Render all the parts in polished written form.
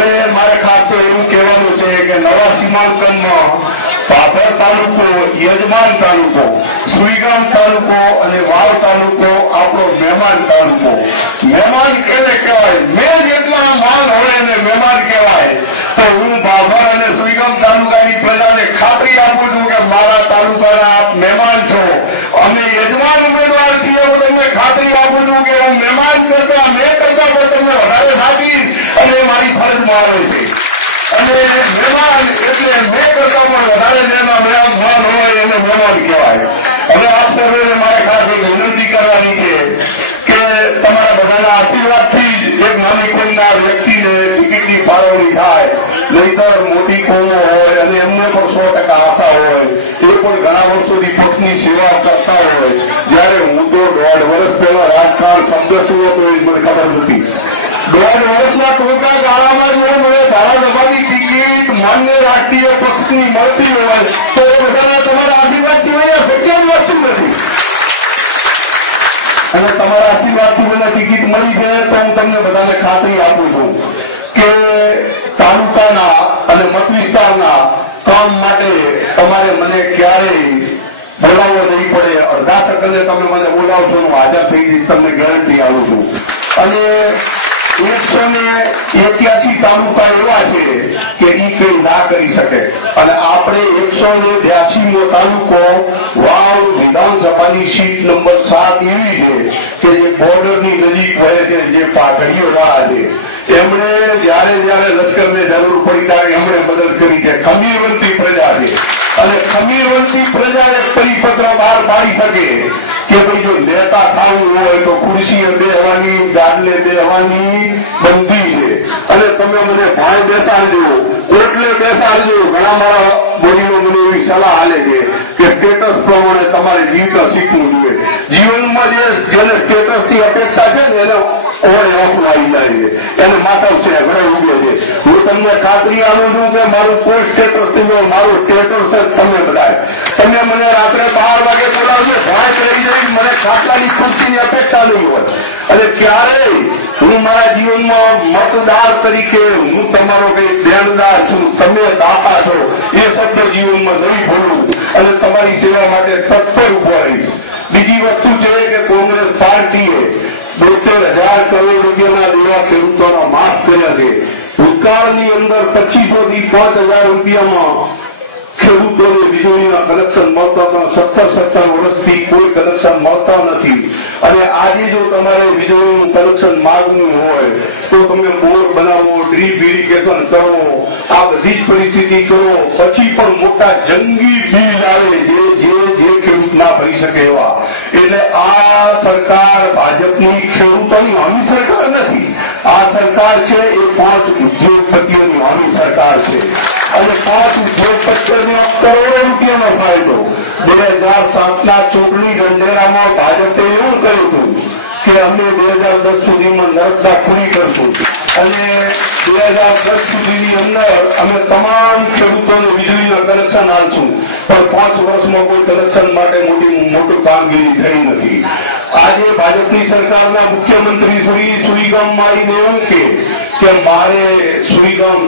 હવે મારે ખાસ તો એવું કહેવાનું છે કે નવા સીમાંકનમાં ભાભર તાલુકો, યજમાન તાલુકો, સુઈગામ તાલુકો અને વાવ તાલુકો આપણો મહેમાન તાલુકો. મહેમાન કેને કહેવાય? મેં જેટલા માન હોય એને મહેમાન કહેવાય. તો હું ભાભર અને સુઈગામ તાલુકાની પ્રજાને ખાતરી આપું છું કે મારા તાલુકાના આપ મહેમાન છો. અમે યજમાન ઉમેદવાર છીએ હું તમને ખાતરી આપું છું કે હું મહેમાન કરતા મેં કરતા પણ તમને વધારે સાચીશ અને મારી ફરજમાં આવે છે. અને મહેમાન એટલે મેં કરતા પણ વધારે જેના મહેમાન હોય એને મહેમાન કહેવાય. હવે આપ સર્વેને મારે ખાસ એક વિનંતી કરવાની છે કે તમારા બધાના આશીર્વાદથી જ એક નાની કોઈના વ્યક્તિને ટિકિટની ફાળવણી થાય. નહીતર મોટી કોમો હોય અને એમને પણ 100% આશા હોય, એ પણ ઘણા વર્ષોથી પક્ષની સેવા કરતા હોય. જયારે હું તો 1.5 વર્ષ પહેલા રાજકારણ શબ્દ શું હતો એ મને ખબર નથી. 1.5 વર્ષના ટૂંકા ગાળામાં જો મને ધારાસભાની ટિકિટ માન્ય રાષ્ટ્રીય પક્ષની મળતી હોય તો એ બધાના તમારા આશીર્વાદ સિવાય શક્ય જ વસ્તુ નથી. અને તમારા આશીર્વાદથી મને ટિકિટ મળી છે તો હું તમને બધાને ખાતરી આપું છું કે તાલુકાના અને મત વિસ્તારના કામ માટે તમારે મને ક્યારેય બોલાવવો નહીં પડે. અડધા સેકન્ડે તમે મને બોલાવશો, હું હાજર થઈ જઈશ, તમને ગેરંટી આપું છું. અને 181 તાલુકા એવા છે કે એ કઈ ના કરી શકે. અને આપણે 182મો તાલુકો વાવ વિધાનસભાની સીટ નંબર 7 એવી છે કે જે બોર્ડરની નજીક હોય છે, જે પાઘડીઓ વાળા છે. એમણે જયારે લશ્કરને જરૂર પડી ત્યારે એમણે મદદ કરી છે. ખમીરવંતી પ્રજા છે અને ખમીરવંતી પ્રજા એક પરિપત્ર બહાર પાડી શકે કે ભાઈ જો નેતા થવું હોય તો ખુરશીએ બેહવાની, ગાદલે બેહવાની બંધી છે. અને તમે મને ભાઈ બેસાડજો, એટલે બેસાડજો. ઘણા મારા બોડીનો મને એવી સલાહ હાલે છે કે સ્ટેટસ પ્રમાણે તમારે જીવતા શીખવું જોઈએ. જીવનમાં જેને સ્ટેટસની અપેક્ષા છે ને એને ઓળે ઓખું આવી જાય છે, એને માથા છે ઘરે ઉગે છે. હું તમને ખાતરી આપું છું કે મારું કોઈ સ્ટેટસ નહીં, મારું સ્ટેટસ તમે બધા. તમે મને રાત્રે 12 વાગે બોલાવજો, ભાઈ રહી જાય, મને ખાટલાની ખુરશીની અપેક્ષા નહીં હોય. અને ક્યારેય હું મારા જીવનમાં મતદાર તરીકે હું તમારો કઈ દેણદાર છું, તમે દાતા છો, એ શબ્દ જીવનમાં નહીં ભૂલું અને તમારી સેવા માટે તત્પર ઉભો રહીશ. બીજી વસ્તુ છે કે કોંગ્રેસ પાર્ટીએ 72,000 કરોડ રૂપિયાના દેવા ખેડૂતોના માફ કર્યા છે. ભૂતકાળની અંદર 2500 થી 5,000 રૂપિયામાં ખેડૂતોને વીજળીના કનેક્શન મળતા હતા. 17 વર્ષથી કોઈ કનેક્શન મળતા નથી. અને આજે જો તમારે વીજળીનું કનેક્શન માંગવું હોય તો તમે બોર બનાવો, ડ્રીપ ઇરિગેશન કરો, આ બધી જ પરિસ્થિતિ કરો. પછી પણ મોટા જંગી બિલ આવે જે ખેડૂત ના ભરી શકે એવા. એટલે આ સરકાર ભાજપની ખેડૂતોની હામી સરકાર નથી. આ સરકાર છે એ 5 ઉદ્યોગપતિઓની હામી સરકાર છે. અને 5 ઉદ્યોગપતિઓનો કરોડો રૂપિયાનો ફાયદો. 2007ના ચૂંટણી ઢંઢેરામાં ભાજપે એવું કહ્યું હતું કે અમે 2010 સુધીમાં નર્મદા પૂરી કરશું અને 2010 સુધીની અંદર અમે તમામ ખેડૂતોને વીજળીના કનેક્શન આપશું. પણ 5 વર્ષમાં કોઈ કનેક્શન માટે મોટું કામગીરી થઈ નથી. આજે ભાજપની સરકારના મુખ્યમંત્રી શ્રી સુઈગામમાં આવીને એવું કે મારે સુઈગામ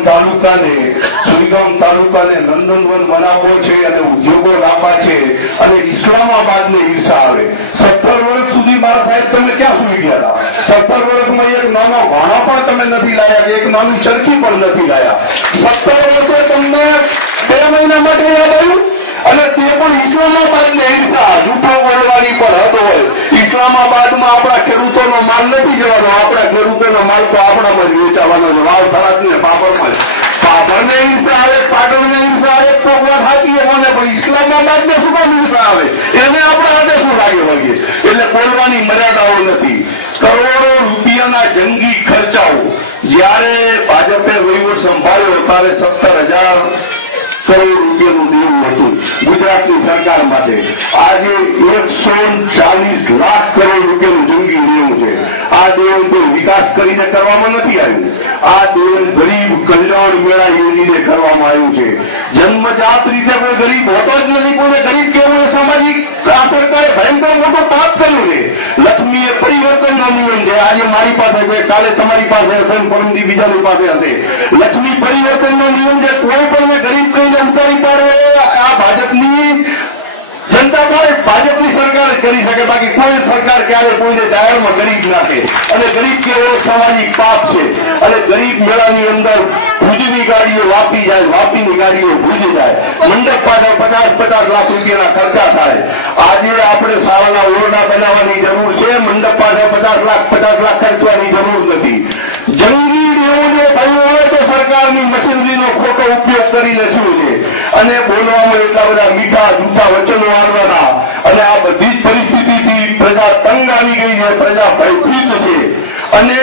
તાલુકાને નંદનવન બનાવવો છે અને ઉદ્યોગો લાવવા છે અને ઇસ્લામાબાદને ઈર્ષા આવે. 17 વર્ષ સુધી મારા સાહેબ તમે ક્યાં સુઈ ગયા હતા? 17 વર્ષમાં એક નાનો વાણો પણ તમે નથી લાયા, એક નાનું ચરખી પણ નથી લાયા. 17 વર્ષે તમને 2 મહિના માટે યાદ આવ્યું અને તે પણ ઇસ્લામાબાદને ઈર્ષા. જૂઠો બોલવાની પણ હદ હોય. ઇસ્લામાબાદમાં આપણા ખેડૂતોનો માલ નથી જવાનો, આપણા ખેડૂતોનો માલ તો આપણામાં જ વેચાવાનો છે. વાવ થરાદને પાપડમાં પાપડને ઈર્ષા આવે, પાટણને ઈર્ષા આવે, પ્રોગ્રામ હાથીએ મને પણ ઇસ્લામાબાદને શું કામ ઈર્ષા આવે? એને આપણા હાથે શું લાગે વળગે? એટલે બોલવાની મર્યાદાઓ નથી. કરોડો રૂપિયાના જંગી ખર્ચાઓ જયારે ભાજપે વહીવટ સંભાળ્યો ત્યારે 17,000 કરોડ રૂપિયાનું દેવું હતું ગુજરાતની સરકાર માટે. આજે 140 લાખ કરોડ રૂપિયાનું જંગી દેવું છે. આ દેવું કોઈ વિકાસ કરીને કરવામાં નથી આવ્યું. આ દેવું ગરીબ કલ્યાણ મેળા દ્વારા યોજીને કરવામાં આવ્યું છે. જન્મજાત રીતે કોઈ ગરીબ હોતો જ નથી. કોઈને ગરીબ કહેવું એ સામાજિક આ સરકારે ભયંકર મોટો પાપ કર્યું છે. લક્ષ્મી એ પરિવર્તનનો નિયમ છે. આજે મારી પાસે છે, કાલે તમારી પાસે હશે, પરમદી બીજાની પાસે હશે. લક્ષ્મી પરિવર્તનનો નિયમ છે. કોઈ પણ ગરીબ કહીને ઉતારી પાડે આ ભાજપની જનતા ભાજપની સરકાર જ કરી શકે. બાકી કોઈ સરકાર ક્યારે કોઈને જાહેરમાં ગરીબ નાખે. અને ગરીબ કેવો સામાજિક પાપ છે. અને ગરીબ મેળાની અંદર ભુજની ગાડીઓ વાપી જાય, વાપીની ગાડીઓ ભુજ જાય. મંડપ પાછળ 50-50 લાખ રૂપિયાના ખર્ચા થાય. આજે આપણે શાળાના ઓરડા બનાવવાની જરૂર છે. મંડપ પાછળ 50 લાખ ખર્ચવાની જરૂર નથી. જંગી દેવું થયું હોય તો સરકારની મશીનરીનો ખોટો ઉપયોગ કરીને શું છે. અને બોલવામાં એટલા બધા મીઠા જૂઠા વચનો આવવાના. અને આ બધી જ પરિસ્થિતિથી પ્રજા તંગ આવી ગઈ છે. પ્રજા ભયભીત છે. અને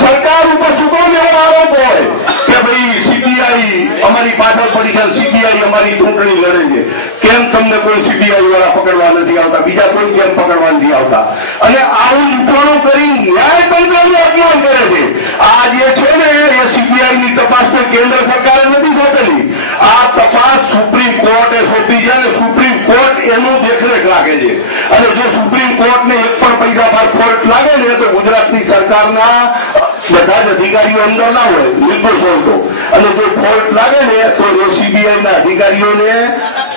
સરકાર ઉપર સુકોને એવો આરોપ હોય કે ભાઈ સીબીઆઈ અમારી પાછળ પડી છે, સીબીઆઈ અમારી ચૂંટણી લડે છે. કેમ તમને કોઈ સીબીઆઈ વાળા પકડવા નથી આવતા? બીજા કોઈ કેમ પકડવા નથી આવતા? અને આવું લૂંટવાનું કરી ન્યાયતંત્રનું અપમાન કરે છે. આ જે છે ને એ સીબીઆઈની તપાસ તો કેન્દ્ર સરકારે નથી સોંપેલી. આ તપાસ સુપ્રીમ કોર્ટે સોંપી છે. અને સુપ્રીમ કોર્ટ એનું દેખરેખ રાખે છે. અને જો સુપ્રીમ કોર્ટને એક પણ પૈસા પર ફોલ્ટ લાગે ને તો ગુજરાતની સરકારના બધા જ અધિકારીઓ અંદર ના હોય, નિર્દોષ હોય તો. અને જો ફોલ્ટ લાગે ને તો સીબીઆઈના અધિકારીઓને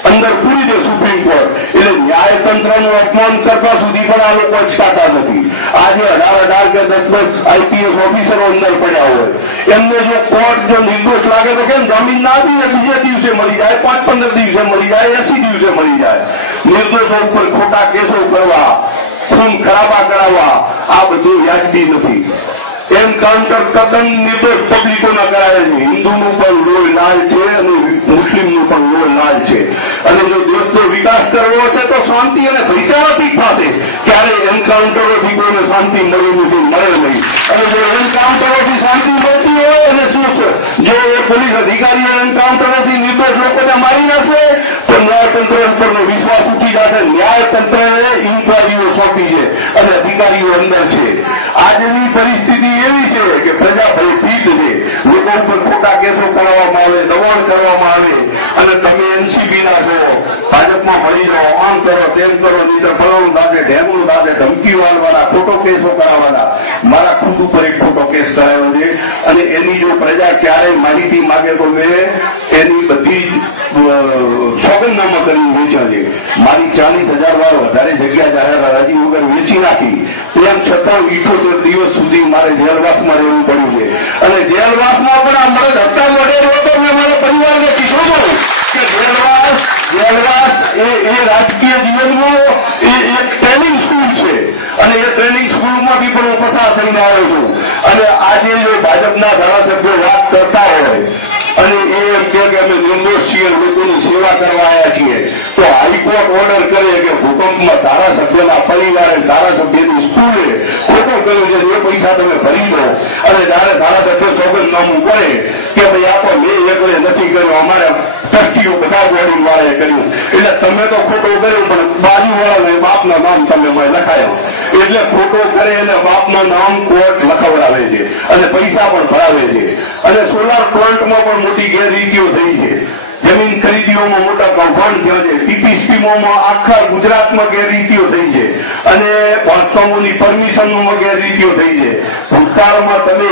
અંદર પૂરી દે સુપ્રીમ કોર્ટ. એટલે ન્યાયતંત્રનું અપમાન કરતા સુધી પણ આ લોકો અચકાતા નથી. આજે 18 કે 10 આઈપીએસ ઓફિસરો અંદર પડ્યા હોય. એમને જો કોર્ટ જો નિર્દોષ લાગે તો કેમ જામીન ના આપીને બીજા દિવસે મળી જાય, 5-15 દિવસે મળી જાય, 80 દિવસે મળી જાય. નિર્દોષો ઉપર ખોટા કેસો કરવા, ખૂન ખરાબા કરાવવા, આ બધું વ્યાજબી નથી. એન્કાઉન્ટર તદ્દન નિર્દોષ પબ્લિકોના કરાય છે. હિન્દુનું પણ લોહી લાલ છે અને મુસ્લિમનું પણ લોહી લાલ છે. અને જો દેશનો વિકાસ કરવો છે તો શાંતિ અને ભાઈચારાથી થશે. ક્યારે એન્કાઉન્ટરોથી કોઈને શાંતિ મળી નથી, મળે નહીં. અને જો એન્કાઉન્ટરોથી શાંતિ મળતી હોય અને શું છે, જો એ પોલીસ અધિકારીઓ એન્કાઉન્ટરોથી નિર્દોષ લોકોને મારી નાખે તો ન્યાયતંત્ર ઉપરનો વિશ્વાસ ઉઠી જશે. ન્યાયતંત્રએ ઇન્કવાયરીઓ સોંપી છે અને અધિકારીઓ અંદર છે. આજની પરિસ્થિતિ એવી છે કે પ્રજા ભયભીત છે. લોકો ઉપર ખોટા કેસો કરવામાં આવે, દબાણ કરવામાં આવે. અને તમે એનસીબીના છો, ભાજપમાં મળી જાઓ, આમ કરો, તેમ કરો, નહીં તો ફળવાનું દાદે, ઢેમનું દાદે, ધમકી વાળવાના, ખોટો કેસો કરાવવાના. મારા ખુદ ઉપર એક ખોટો કેસ કરાયો છે. અને એની જો પ્રજા ક્યારેય માહિતી માગે તો મેં એની બધી સોગંદનામા કરી વેચ્યા છે. મારી 40,000 વાર વધારે જગ્યા જાહેર હરાજી વગર વેચી નાખી. તેમ છતાં 78 દિવસ સુધી મારે જેલવાસમાં રહેવું પડ્યું છે. અને જેલવાસમાં પણ આ મને ધક્કા મળેલો હતો. મેં મારા પરિવારને કીધું કે જેલવાસ એ રાજકીય જીવનનો એક ટ્રેનિંગ સ્કૂલ છે. અને એ ટ્રેનિંગ સ્કૂલમાંથી પણ હું પસાર થઈને આવ્યો છું. અને આજે જો ભાજપના ધારાસભ્યો વાત કરતા હોય અને એ એમ કે અમે નિર્દોષ છીએ, લોકોની સેવા કરવા આવ્યા છીએ, તો હાઈકોર્ટ ઓર્ડર કરે કે ભૂકંપમાં ધારાસભ્યના પરિવારે ધારાસભ્યની સ્કૂલે ખોટું કર્યું છે, એ પૈસા તમે ભરી દો. અને જયારે ધારાસભ્ય સોગંદનામું કરે કે ભાઈ આ તો મેં એકલે નથી કર્યું, અમારા ટ્રસ્ટીઓ બધા બોડી વાળાએ કર્યું. એટલે તમે તો ખોટું કર્યું પણ બાજુવાળાને બાપના નામ તમે લખાયો. એટલે ખોટો કરે અને બાપના નામ કોર્ટ લખાવડાવે છે અને પૈસા પણ ભરાવે છે. અને સોલાર પ્લાન્ટમાં પણ મોટી ગેરરીતિઓ થઈ છે. જમીન ખરીદીઓમાં મોટા કૌભાંડ થયો છે. ટીપી સ્કીમોમાં આખા ગુજરાતમાં ગેરરીતિઓ થઈ છે. અને બાંધકામોની પરમિશનોમાં ગેરરીતિઓ થઈ છે. ભૂતકાળમાં તમે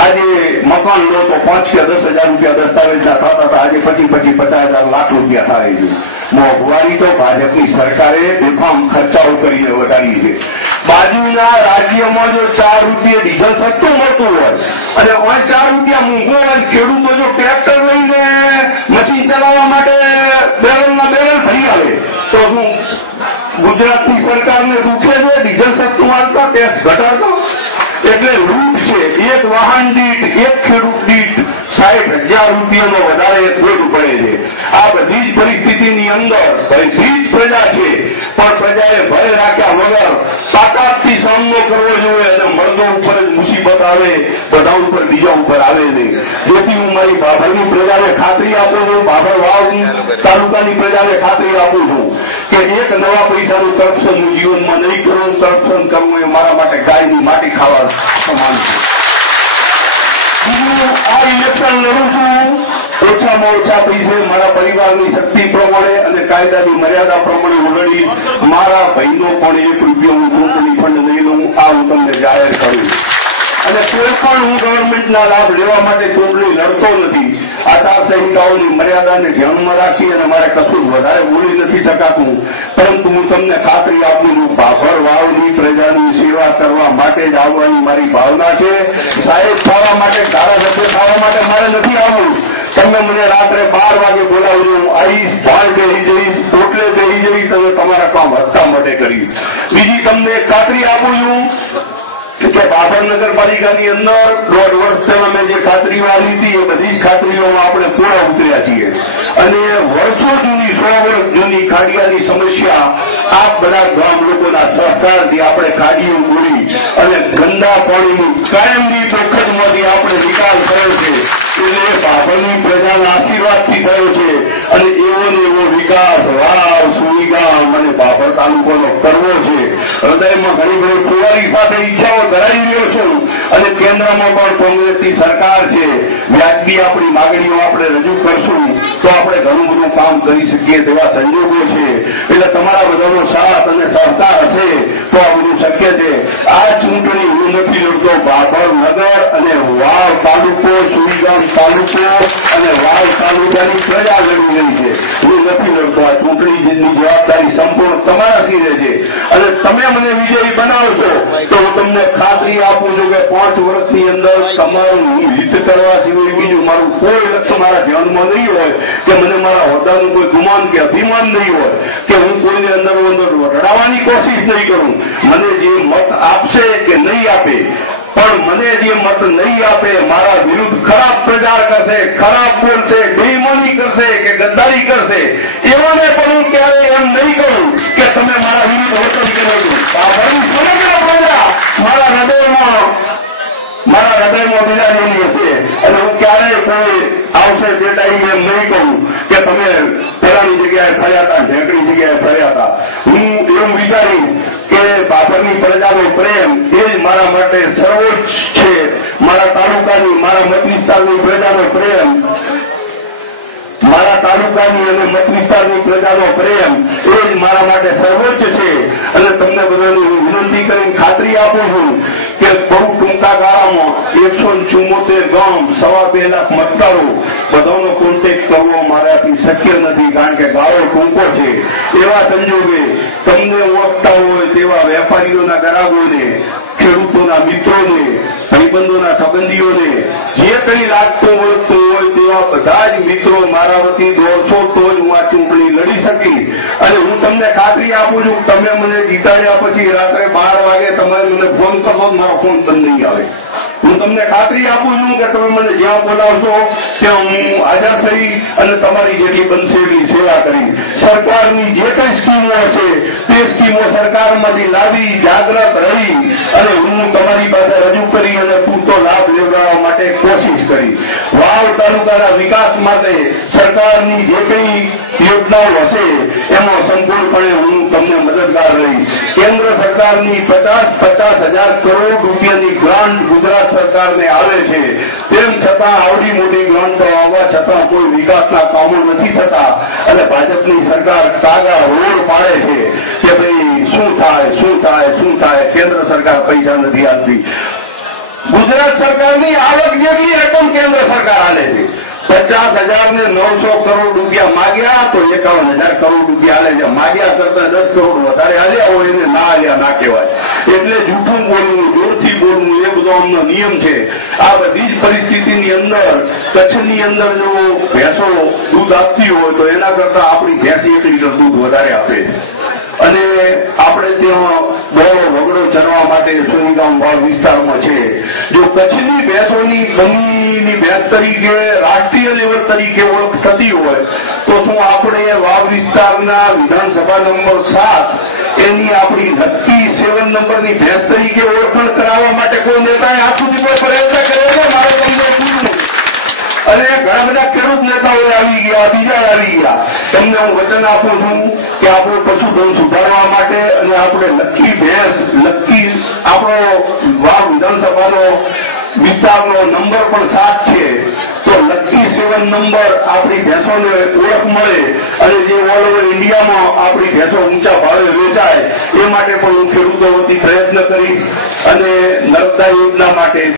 આજે મકાન લો તો 5 કે 10,000 રૂપિયા દસ્તાવેજના થતા હતા. આજે પછી 50,000 લાખ રૂપિયા થાય છે. મોંઘવારી તો ભાજપની સરકારે બેફામ ખર્ચાઓ કરીને વધારી છે. બાજુના રાજ્યમાં જો 4 રૂપિયા ડીઝલ સસ્તું મળતું હોય અને 4 રૂપિયા મોંઘું હોય, ખેડૂતો જો ટ્રેક્ટર લઈને મશીન ચલાવવા માટે બેરલના બેરલ ભરી આવે તો શું ગુજરાતની સરકારને દુખે છે? ડીઝલ સસ્તું મળતા ટેક્સ ઘટાડતો. એટલે લૂંટ છે. એક વાહન દીઠ, એક ખેડૂત દીઠ 60,000 રૂપિયાનો વધારે ખોટ પડે છે. આ બધી જ પરિસ્થિતિની અંદર ભયભીત પ્રજા છે. પણ પ્રજાએ ભય રાખ્યા વગર તાકાતથી સામનો કરવો જોઈએ. અને મર્દો ઉપર જ મુસીબત આવે, બધા ઉપર બીજા ઉપર આવે નહીં. જેથી હું મારી ભાભરની પ્રજાને ખાતરી આપું છું, ભાભર વાવ તાલુકાની પ્રજાને ખાતરી આપું છું કે એક નવા પૈસાનું કરપ્શન હું જીવનમાં નહીં કરું. કરપ્શન કરવું એ મારા માટે ગાયની માટી ખાવા સમાન છે. આ પણ લડું છું ઓછામાં ઓછા પૈસે મારા પરિવારની શક્તિ પ્રમાણે અને કાયદાની મર્યાદા પ્રમાણે હું લડીશ. મારા ભાઈનો પણ 1 રૂપિયો હું ચૂંટણી ફંડ નહીં લઉં, આ હું તમને જાહેર કરું. અને કોઈ પણ હું ગવર્મેન્ટના લાભ લેવા માટે ચૂંટણી લડતો નથી. આચારસંહિતાઓની મર્યાદાને ધ્યાનમાં રાખી અને મારે કશું વધારે બોલી નથી શકાતું. પરંતુ હું તમને ખાતરી આપું છું, ભાભર વાવની પ્રજાની સેવા કરવા માટે જ આવવાની મારી ભાવના છે. સાહેબ થવા માટે, ધારાસભ્ય થવા માટે મારે નથી આવવું. તમે મને રાત્રે 12 વાગે બોલાવજો, હું આવીશ, ભાળ બેસી જઈશ, પોટલે બેસી જઈશ, તમે તમારા કામ હસતા માટે કરીશ. બીજી તમને ખાતરી આપું છું કે ભાભર નગરપાલિકાની અંદર 1.5 વર્ષ પહેલા મેં જે ખાતરીઓ આપી હતી એ બધી જ ખાતરીઓમાં આપણે પૂરા ઉતર્યા છીએ. અને વર્ષો જૂની 100 વર્ષ જૂની ખાડિયાની સમસ્યા આ બધા ગામ લોકોના સહકારથી આપણે ખાડીઓ પૂરી અને ગંદા પાણીની કાયમની પ્રખડમાંથી આપણે નિકાલ કર્યો છે. એટલે ભાભરની પ્રજાના આશીર્વાદથી થયો છે. અને એવો ને એવો વિકાસ વાવ, સુઈગામ અને ભાભર તાલુકાનો કરવો છે. હૃદયમાં ઘણી બધી કુંવારી સાથે ઈચ્છાઓ ધરાવી રહ્યો છું. અને કેન્દ્રમાં પણ કોંગ્રેસની સરકાર છે. વ્યાજબી આપણી માગણીઓ આપણે રજૂ કરશું તો આપણે ઘણું બધું કામ કરી શકીએ તેવા સંજોગો છે. એટલે તમારા બધાનો સાથ અને સહકાર હશે તો આ બધું શક્ય છે. આ ચૂંટણી હું નથી લડતો. ભાભર નગર અને વાવ તાલુકો, સુઈગામ તાલુકો અને વાવ તાલુકાની પ્રજા લડી રહી છે. હું નથી લડતો. આ ચૂંટણીની જવાબદારી સંપૂર્ણ તમારા સિરે છે. અને તમે મને વિજયી બનાવશો તો હું તમને ખાતરી આપું છું કે 5 વર્ષની અંદર તમારું હિત કરવા સિવાય બીજું મારું કોઈ લક્ષ્ય મારા ધ્યાનમાં નહીં હોય, કે મને મારા હોદ્દાનું કોઈ ગુમાન કે અભિમાન નહીં હોય, કે હું કોઈને અંદર રડાવવાની કોશિશ નહીં કરું. મને જે મત આપશે કે નહીં આપે, પણ મને જે મત નહીં આપે, મારા વિરુદ્ધ ખરાબ પ્રચાર કરશે, ખરાબ બોલશે, બેઈમાની કરશે કે ગદ્દારી કરશે, એવાને પણ હું ક્યારેય એમ નહીં કરું કે તમે મારા વિરુદ્ધ વર્તન કરેલું. ભાભરની સમગ્ર પ્રજા મારા હૃદયમાં બિરાજેલી હશે. અને હું ક્યારેય કોઈ આવશે તે ટાઈમ એમ નહીં કહું કે તમે પેલાની જગ્યાએ ફર્યા હતા, ઢેકડી જગ્યાએ ફર્યા હતા. હું એવું વિચારીશ કે ભાભરની પ્રજાનો પ્રેમ એ જ મારા માટે સર્વોચ્ચ છે. મારા તાલુકાની, મારા મત વિસ્તારની પ્રજાનો પ્રેમ, મારા તાલુકાની અને મત વિસ્તારની પ્રજાનો પ્રેમ એ જ મારા માટે સર્વોચ્ચ છે. અને તમને બધાની વિનંતી કરીને ખાતરી આપું છું કે બહુ ટૂંકા ગાળામાં 174 ગામ, 2.25 લાખ મતદારો બધાનો કોન્ટેક્ટ કરવો મારાથી શક્ય નથી. કારણ કે ગાળો ટૂંકો છે. એવા સંજોગે તમને ઓળખતા હોય તેવા વેપારીઓના ગ્રાહકોને, ખેડૂતોના મિત્રોને, ભાઈબંધોના સંબંધીઓને જે કંઈ લાગતું ઓળખતું હોય તેવા બધા જ મિત્રો મારા વતી દોડશો તો જ હું આ ચૂંટણી લડી શકી. અને હું તમને ખાતરી આપું છું, તમે મને જીતાડ્યા પછી રાત્રે 12 વાગે તમારે મને ફોન કરવો, મારો ફોન બંધ નહીં આવે. હું તમને ખાતરી આપું છું કે તમે મને જ્યાં બોલાવશો ત્યાં હું હાજર થઈ અને તમારી જેટલી બનશે એટલી સેવા કરી. સરકારની જે કંઈ સ્કીમો હશે તે સ્કીમો સરકારમાંથી લાવી, જાગૃત રહી અને હું તમારી પાસે રજૂ કરી અને પૂરતો લાભ લેવડાવવા માટે કોશિશ કરી. વાવ તાલુકાના વિકાસ માટે સરકારની જે કંઈ યોજનાઓ હશે એમાં સંપૂર્ણપણે હું તમને મદદગાર રહીશ. કેન્દ્ર સરકારની 50,000 કરોડ રૂપિયાની ગ્રાન્ટ ગુજરાત સરકારને આવે છે. તેમ છતાં આવડી મોટી ગ્રાન્ટો આવવા છતાં કોઈ વિકાસના કામો નથી થતા. અને ભાજપની સરકાર કાગા રોડ પાડે છે કે ભાઈ શું થાય. કેન્દ્ર સરકાર પૈસા નથી આપતી. ગુજરાત સરકારની આવક જેટલી રકમ કેન્દ્ર સરકાર આલે છે. 50,000 ને 900 કરોડ રૂપિયા માગ્યા તો 51,000 કરોડ રૂપિયા આલે છે. માગ્યા કરતા 10 કરોડ વધારે આલ્યા હોય એને ના આલ્યા ના કહેવાય. એટલે જૂઠું બોલવું, જોરથી બોલવું એ બધો અમનો નિયમ છે. આ બધી જ પરિસ્થિતિની અંદર કચ્છની અંદર જો ભેંસો દૂધ આપતી હોય તો એના કરતા આપણી ભેંસ 1 લીટર દૂધ વધારે આપે છે. અને આપણે ત્યાં દોડો વગડો ચરવા માટે સુઈગામ વાવ વિસ્તારમાં છે. જો કચ્છની ભેંસોની ગમીની ભેંસ તરીકે રાષ્ટ્રીય લેવલ તરીકે ઓળખ થતી હોય તો શું આપણે વાવ વિસ્તારના વિધાનસભા નંબર 7 એની આપણી નક્કી 7 નંબરની ભેંસ તરીકે ઓળખાણ કરાવવા માટે કોઈ નેતાએ આજ સુધી કોઈ પ્રયત્ન કર્યો? મારે તમને પૂછવું. અને ઘણા બધા ખેડૂત નેતાઓ આવી ગયા, બીજા આવી ગયા. તમને હું વચન આપું છું કે આપણું પશુધન સુધારવા માટે અને આપણે લક્કી ભેંસ, લક્કી આપણો વાવ વિધાનસભાનો વિસ્તારનો નંબર પણ 7 છે. તો લકી 7 નંબર આપણી ભેંસોને ઓળખ મળે અને જે ઓલ ઓવર ઇન્ડિયામાં આપણી ભેંસો ઊંચા ભાવે વેચાય એ માટે પણ હું ખેડૂતો વતી પ્રયત્ન કરીશ અને નર્મદા યોજના માટે